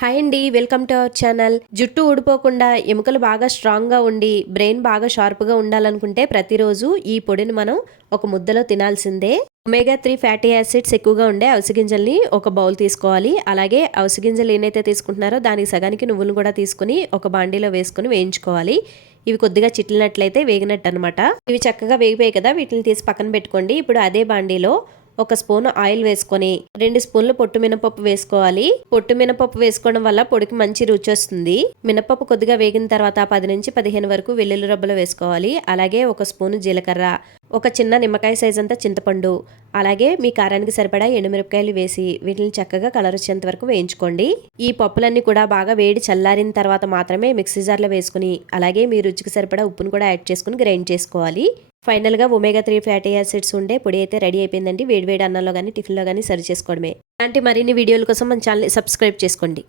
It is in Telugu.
హాయ్ అండి వెల్కమ్ టు అవర్ ఛానల్. జుట్టు ఊడిపోకుండా ఎముకలు బాగా స్ట్రాంగ్గా ఉండి బ్రెయిన్ బాగా షార్ప్గా ఉండాలనుకుంటే ప్రతిరోజు ఈ పొడిని మనం ఒక ముద్దలో తినాల్సిందే. ఒమేగా త్రీ ఫ్యాటీ యాసిడ్స్ ఎక్కువగా ఉండే అవిసె గింజల్ని ఒక బౌల్ తీసుకోవాలి. అలాగే అవసగింజలు ఏనైతే తీసుకుంటున్నారో దానికి సగానికి నువ్వులు కూడా తీసుకుని ఒక బాండీలో వేసుకుని వేయించుకోవాలి. ఇవి కొద్దిగా చిట్లినట్లయితే వేగినట్టు అనమాట ఇవి చక్కగా వేగిపోయాయి కదా వీటిని తీసి పక్కన పెట్టుకోండి. ఇప్పుడు అదే బాండీలో ఒక స్పూన్ ఆయిల్ వేసుకొని రెండు స్పూన్లు పొట్టు మినపప్పు వేసుకోవాలి. పొట్టు మినపప్పు వేసుకోవడం వల్ల పొడికి మంచి రుచి వస్తుంది. మినపప్పు కొద్దిగా వేగిన తర్వాత పది నుంచి పదిహేను వరకు వెల్లుల్లి రబ్బలు వేసుకోవాలి. అలాగే ఒక స్పూన్ జీలకర్ర. ఒక చిన్న నిమ్మకాయ సైజ్ అంతా చింతపండు. అలాగే మీ కారానికి సరిపడా ఎండుమిరపకాయలు వేసి వీటిని చక్కగా కలర్ వచ్చేంత వరకు వేయించుకోండి. ఈ పప్పులన్నీ కూడా బాగా వేడి చల్లారిన తర్వాత మాత్రమే మిక్సీ జార్లో వేసుకుని అలాగే మీ రుచికి సరిపడా ఉప్పును కూడా యాడ్ చేసుకుని గ్రైండ్ చేసుకోవాలి. ఫైనల్గా ఒమేగా త్రీ ఫ్యాటీ యాసిడ్స్ ఉండే పొడి అయితే రెడీ అయిపోయిందండి. వేడివేడి అన్నంలో కానీ టిఫిన్లో కానీ సర్వ్ చేసుకోవడమే. అలాంటి మరిన్ని వీడియోల కోసం మన ఛానల్ని సబ్స్క్రైబ్ చేసుకోండి.